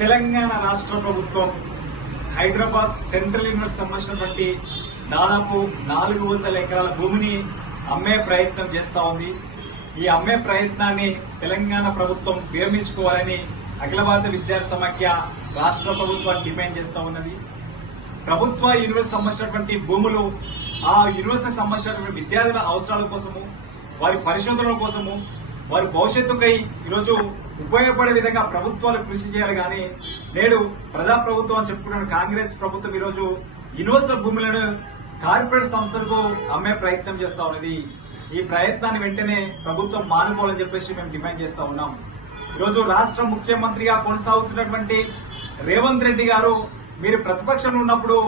తెలంగాణ రాష్ట్ర ప్రభుత్వం Hyderabad central university సంబంధించినటువంటి దాదాపు 400 ఎకరాల భూమిని అమ్మే ప్రయత్నం చేస్తా ఉంది. ఈ అమ్మే ప్రయత్నాన్ని తెలంగాణ ప్రభుత్వం విరమించుకోవాలని అఖిల భారత విద్యార్థి సమాఖ్య రాష్ట్ర ప్రభుత్వాన్ని డిమాండ్ చేస్తా ఉన్నది. ప్రభుత్వ యూనివర్సిటీ సంబంధించినటువంటి భూములు ఆ యూనివర్సిటీకి సంబంధించినటువంటి విద్యార్థుల అవసరాల కోసము, వారి పరిశోధనల కోసము, వారి భవిష్యత్తుకై ఈరోజు ఉపయోగపడే విధంగా ప్రభుత్వాలు కృషి చేయాలి. కానీ నేడు ప్రజాప్రభుత్వం అని చెప్పుకున్న కాంగ్రెస్ ప్రభుత్వం ఈరోజు యూనివర్సిటీ భూములను కార్పొరేట్ సంస్థలకు అమ్మే ప్రయత్నం చేస్తా ఉన్నది. ఈ ప్రయత్నాన్ని వెంటనే ప్రభుత్వం మానుకోవాలని చెప్పేసి మేము డిమాండ్ చేస్తా ఉన్నాం. ఈరోజు రాష్ట్ర ముఖ్యమంత్రిగా కొనసాగుతున్నటువంటి రేవంత్ రెడ్డి గారు మీరు ప్రతిపక్షంలో ఉన్నప్పుడు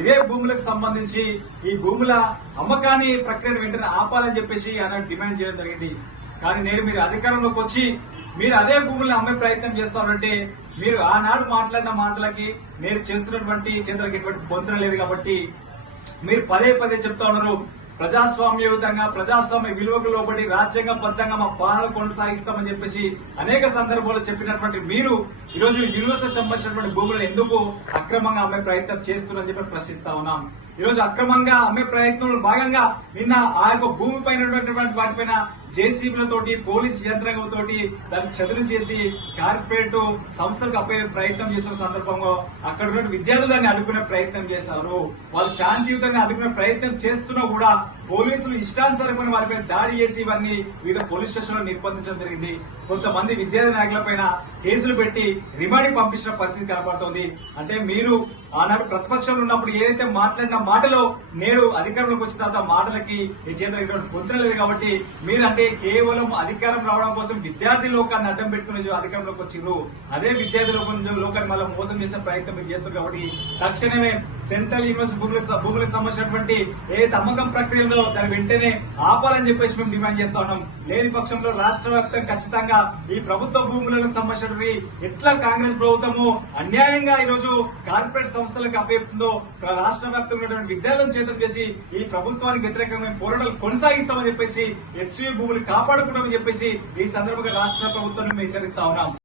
ఇదే భూములకు సంబంధించి ఈ భూముల అమ్మకాన్ని ప్రక్రియను వెంటనే ఆపాలని చెప్పేసి ఆయన డిమాండ్ చేయడం జరిగింది. కానీ నేడు మీరు అధికారంలోకి వచ్చి మీరు అదే భూములను అమ్మే ప్రయత్నం చేస్తారంటే మీరు ఆనాడు మాట్లాడిన మాటలకి నేడు చేస్తున్నటువంటి చేతులకి ఎటువంటి పొందన లేదు. కాబట్టి మీరు పదే పదే చెప్తా ఉన్నారు ప్రజాస్వామ్యయుతంగా ప్రజాస్వామ్య విలువకు లోబడి రాజ్యాంగబద్దంగా మా పాలన కొనసాగిస్తామని చెప్పేసి అనేక సందర్భాల్లో చెప్పినటువంటి మీరు ఈరోజు యూనివర్సిటీ సంబంధించినటువంటి భూములను ఎందుకు అక్రమంగా అమ్మే ప్రయత్నం చేస్తున్నారని చెప్పి ప్రశ్నిస్తా ఉన్నాం. ఈరోజు అక్రమంగా అమ్మే ప్రయత్నంలో భాగంగా నిన్న ఆ యొక్క భూమి పైన వాటిపైన జేసీబీలతోటి పోలీస్ యంత్రాంగంతో దాన్ని చదును చేసి కార్పొరేట్ సంస్థలకు అప్పే ప్రయత్నం చేసిన సందర్భంలో అక్కడ ఉన్న విద్యార్థులు దాన్ని అడ్డుకునే ప్రయత్నం చేశారు. వాళ్ళు శాంతియుతంగా అడ్డుకునే ప్రయత్నం చేస్తున్నా కూడా పోలీసులు ఇష్టానుసారమైన వారిపై దాడి చేసి ఇవన్నీ వివిధ పోలీస్ స్టేషన్లో నిర్బంధించడం జరిగింది. కొంతమంది విద్యార్థి నాయకులపైన కేసులు పెట్టి రిమాండ్కి పంపించిన పరిస్థితి కనబడుతోంది. అంటే మీరు ఆనాడు ప్రతిపక్షంలో ఉన్నప్పుడు ఏదైతే మాట్లాడిన మాటలో నేడు అధికారంలోకి వచ్చిన తర్వాత మాటలకి చేతులు పొందడం లేదు. కాబట్టి మీరు అంటే కేవలం అధికారం రావడం కోసం విద్యార్థి లోకాన్ని అడ్డం పెట్టుకుని అధికారంలోకి వచ్చిండ్రు. అదే విద్యార్థి లోకాన్ని మళ్ళీ మోసం చేసే ప్రయత్నం మీరు చేస్తున్నారు. కాబట్టి తక్షణమే సెంట్రల్ యూనివర్సిటీ భూములకు సంబంధించినటువంటి ఏ అమ్మకం ప్రక్రియలో దాన్ని వెంటనే ఆపాలని చెప్పేసి మేము డిమాండ్ చేస్తా ఉన్నాం. లేని పక్షంలో రాష్ట్ర వ్యాప్తంగా ఖచ్చితంగా ఈ ప్రభుత్వ భూములకు సంబంధించినటువంటి ఎట్లా కాంగ్రెస్ ప్రభుత్వము అన్యాయంగా ఈరోజు కార్పొరేట్ సంస్థలకు అప్పచెప్తుందో రాష్ట్ర వ్యాప్తంగా ఉన్నటువంటి విద్యార్థులను చేతం చేసి ఈ ప్రభుత్వానికి వ్యతిరేకంగా పోరాటాలు కొనసాగిస్తామని చెప్పేసి హెచ్సియు భూములు కాపాడుకుంటామని చెప్పేసి ఈ సందర్భంగా రాష్ట్ర ప్రభుత్వాన్ని మేము హెచ్చరిస్తా ఉన్నాం.